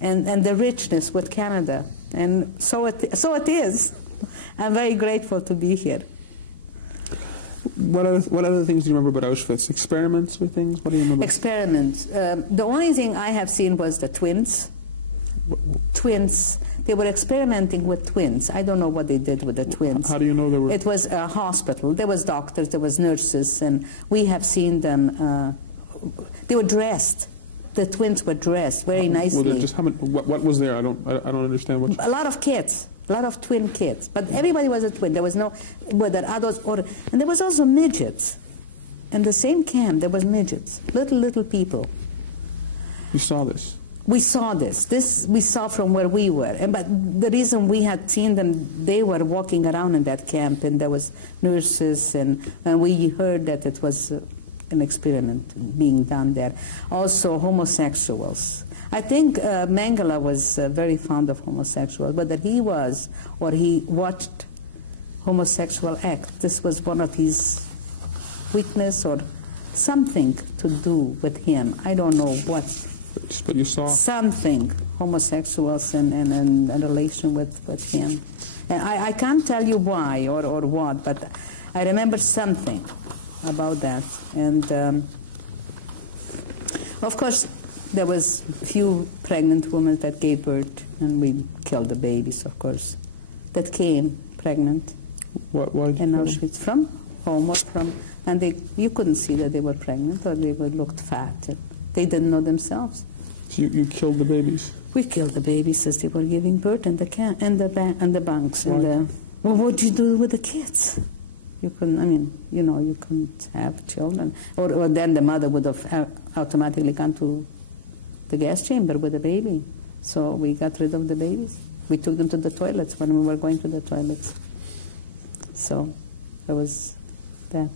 and the richness with Canada. And so it is. I'm very grateful to be here. What other things do you remember about Auschwitz? Experiments with things? What do you remember? Experiments. The only thing I have seen was the twins. Twins. They were experimenting with twins. I don't know what they did with the twins. How do you know they were? It was a hospital. There was doctors, there was nurses, and we have seen them. They were dressed. The twins were dressed very nicely. Well, just how many, what was there? I don't understand what. A lot of kids. A lot of twin kids, but everybody was a twin. There was no, whether adults or, and there was also midgets. In the same camp, there was midgets, little people. You saw this? We saw this. This we saw from where we were. But the reason we had seen them, they were walking around in that camp, and there was nurses, and we heard that it was an experiment being done there. Also, homosexuals. I think Mengele was very fond of homosexuals, whether he was or he watched homosexual act. This was one of his weakness or something to do with him. I don't know what. But you saw something, homosexuals in relation with him. And I can't tell you why or what, but I remember something about that. And of course, there was few pregnant women that gave birth, and we killed the babies, of course, that came pregnant. Why in Auschwitz, from home or from, and you couldn't see that they were pregnant or they looked fat. They didn't know themselves. So you killed the babies? We killed the babies as they were giving birth in the camp, and the bunks. Why? And well, what did you do with the kids? You couldn't, I mean, you know, you couldn't have children. Or then the mother would have automatically gone to the gas chamber with the baby. So we got rid of the babies. We took them to the toilets when we were going to the toilets. So there was that.